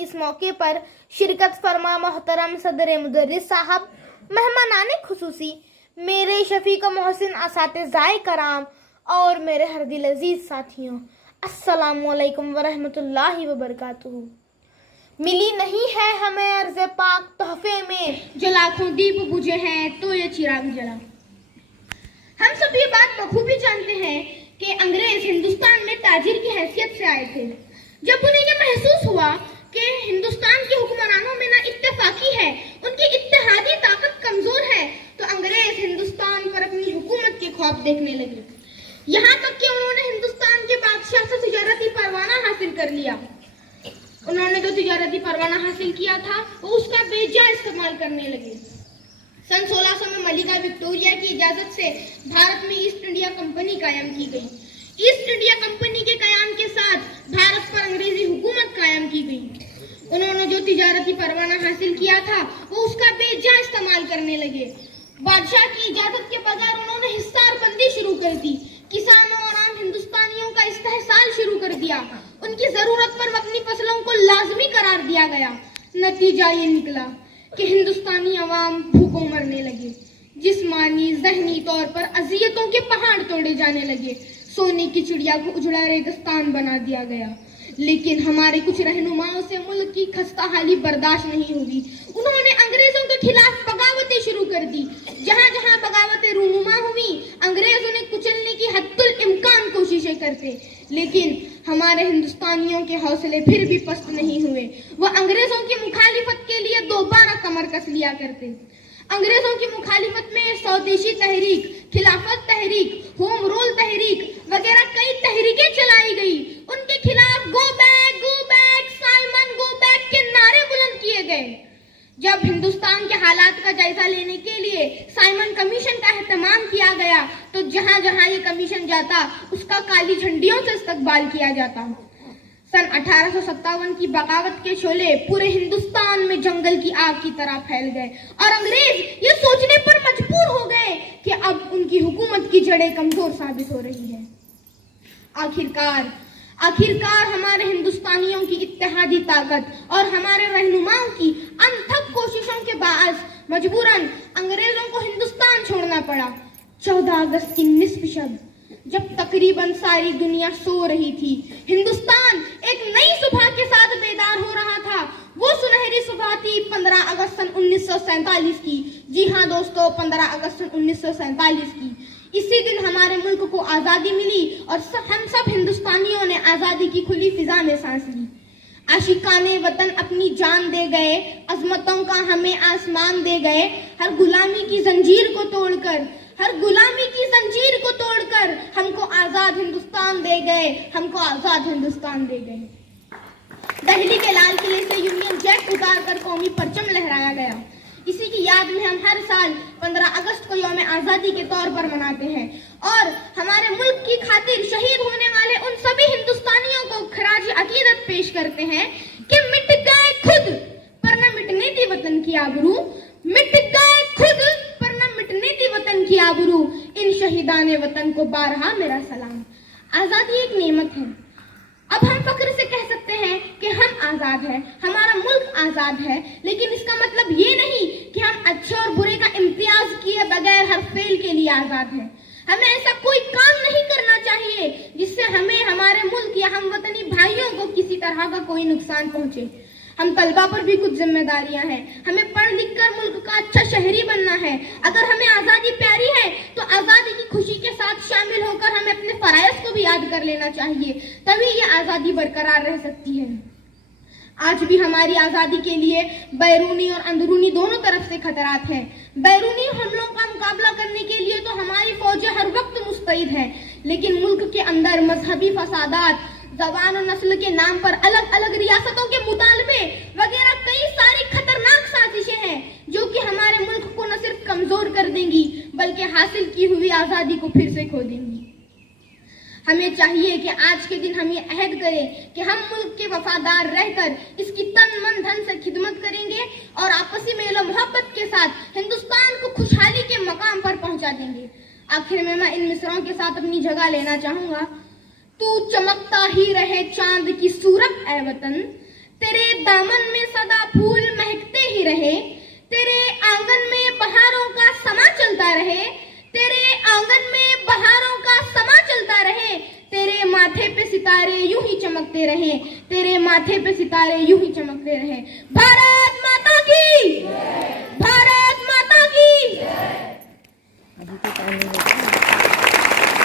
इस मौके पर शिरकत फरमा मोहतरम सदर मुदर्रिस साहब, मेहमानाने खुसूसी, मेरे शफीक मोहसिन असातिज़ाए कराम और मेरे हर दिल अजीज साथियों, अस्सलामु अलैकुम वरहमतुल्लाहि वबरकातुहू। मिली नहीं है हमें अर्ज़ पाक तोहफे में, जो लाखों दीप बुझे हैं तो ये चिराग जला। हम सब ये बात बखूबी जानते हैं कि अंग्रेज हिंदुस्तान में ताजिर की हैसियत से आए थे। जब उन्हें ये महसूस हुआ कि हिंदुस्तान के हुक्मरानों में ना इत्तेफाकी है, उनकी इत्तेहादी ताकत कमजोर है, तो अंग्रेज हिंदुस्तान पर अपनी हुकूमत के ख्वाब देखने लगे। यहाँ तक कि उन्होंने हिंदुस्तान के बादशाह से तिजारती परवाना हासिल कर लिया। उन्होंने जो तिजारती परवाना हासिल किया था वो उसका बेजा इस्तेमाल करने लगे। सन 1600 में मलिका विक्टोरिया की इजाजत से भारत में ईस्ट इंडिया कंपनी कायम की गई। ईस्ट इंडिया कंपनी के कयाम के साथ भारत पर अंग्रेजी हुकूमत कायम की गई। उन्होंने जो तिजारती परवाना हासिल किया था वो उसका बेजा इस्तेमाल करने लगे। बादशाह की इजाजत के बगैर उन्होंने हिस्सार बंदी शुरू कर दी। किसानों और आम हिंदुस्तानियों का इस्तेहसाल शुरू कर दिया। उनकी जरूरत पर अपनी फसलों को लाजमी करार दिया गया। नतीजा ये निकला कि हिंदुस्तानी अवाम भूखों मरने लगे। जिस्मानी ज़हनी तौर पर अज़ियतों के पहाड़ तोड़े जाने लगे। सोने की चिड़िया को उजड़ा रेगिस्तान बना दिया गया। लेकिन हमारे कुछ रहनुमाओं से मुल्क की खस्ता हाली बर्दाश्त नहीं हुई। उन्होंने अंग्रेजों के खिलाफ बगावतें शुरू कर दी। जहां जहां बगावतें रूनुमा हुई, अंग्रेज उन्हें कुचलने की हद्दुल इम्कान कोशिशें करते। लेकिन हमारे हिंदुस्तानियों के हौसले फिर भी पस्त नहीं हुए। वह अंग्रेजों की मुखालिफत के लिए दोबारा कमर कस लिया करते। अंग्रेजों की मुखालिफत में स्वदेशी तहरीक, खिलाफत तहरीक, होम रूल तहरीक वगैरह कई तहरीकें चलाई गई। उनके खिलाफ go back, Simon go back के नारे बुलंद किए गए। जब हिंदुस्तान के हालात का जायजा लेने के लिए साइमन कमीशन का एहतमाम किया गया, तो जहां जहां ये कमीशन जाता उसका काली झंडियों से इस्तकबाल किया जाता। सन 1857 की बगावत के शोले पूरे हिंदुस्तान में जंगल की आग की तरह फैल गए और अंग्रेज ये सोचने पर मजबूर हो गए कि अब उनकी हुकूमत की जड़ें कमजोर साबित हो रही है। आखिरकार हमारे हिंदुस्तानियों की इत्तेहादी ताकत और हमारे रहनुमाओं की अनथक कोशिशों के बाअस मजबूरन अंग्रेजों को हिंदुस्तान छोड़ना पड़ा। 14 अगस्त की निस्फ शब, जब तकरीबन सारी दुनिया सो रही थी, हिंदुस्तान एक नई सुबह के साथ बेदार हो रहा था। वो सुनहरी सुबह थी 15 अगस्त सन 1947 की। जी हाँ दोस्तों, 15 अगस्त सन 1947 की। इसी दिन हमारे मुल्क को आज़ादी मिली और हम सब हिंदुस्तानियों ने आज़ादी की खुली फिजा में सांस ली। आशिकाने वतन अपनी जान दे गए, अजमतों का हमें आसमान दे गए। हर गुलामी की जंजीर को तोड़कर हमको आज़ाद हिंदुस्तान दे गए। दिल्ली के लाल किले से यूनियन जैक उतारकर कौमी परचम लहराया गया। इसी की याद में हम हर साल 15 अगस्त को यौम आज़ादी के तौर पर मनाते हैं और हमारे मुल्क की खातिर शहीद होने वाले उन सभी हिंदुस्तानियों को खराज अकीदत पेश करते हैं कि मिट गए खुद पर न मिटने दी वतन की आबरू, मिट गए खुद पर न मिटने दी वतन की आबरू। इन शहीदाने वतन को बारहा मेरा सलाम। आज़ादी एक नेमत है। अब हम फख्र से कह सकते हैं कि हम आज़ाद हैं, हमारा मुल्क आज़ाद है, लेकिन इसका मतलब ये नहीं कि हम अच्छे और बुरे का इम्तियाज किए बगैर हर फेल के लिए आज़ाद हैं। हमें ऐसा कोई काम नहीं करना चाहिए जिससे हमें, हमारे मुल्क या हम वतनी भाइयों को किसी तरह का कोई नुकसान पहुंचे। हम तलबा पर भी कुछ जिम्मेदारियां हैं। हमें पढ़ लिख कर मुल्क का अच्छा शहरी बनना है। अगर हमें आज़ादी प्यारी है तो आज़ादी की खुशी के साथ शामिल होकर हमें अपने फराइज़ को भी याद कर लेना चाहिए, तभी ये आज़ादी बरकरार रह सकती है। आज भी हमारी आज़ादी के लिए बैरूनी और अंदरूनी दोनों तरफ से खतरात हैं। बैरूनी हमलों का मुकाबला करने के लिए तो हमारी फौजें हर वक्त मुस्तैद हैं, लेकिन मुल्क के अंदर मजहबी फसादात, ज़बान और नस्ल के नाम पर अलग अलग रियासतों के मुतालबे वगैरह कई सारी खतरनाक साजिशें हैं जो कि हमारे मुल्क को न सिर्फ कमजोर कर देंगी बल्कि हासिल की हुई आज़ादी को फिर से खो देंगी। हमें चाहिए कि आज के दिन हम ये अहद करें कि हम मुल्क के वफादार रहकर इसकी तन मन धन से खिदमत करेंगे और आपसी मेल मोहब्बत के साथ हिंदुस्तान को खुशहाली के मकाम पर पहुंचा देंगे। आखिर में मैं इन मिसरों के साथ अपनी जगह लेना चाहूंगा। तू चमकता ही रहे चांद की सूरत ए वतन, तेरे दामन में सदा फूल महकते ही रहे, तेरे आंगन में बहारों का समा चलता रहे, तेरे आंगन में बहारों का समा चलता रहे, तेरे माथे पे सितारे यूं ही चमकते रहे, तेरे माथे पे सितारे यूं ही चमकते रहे। भारत माता की, भारत माता की। अभी तो टाइम नहीं है।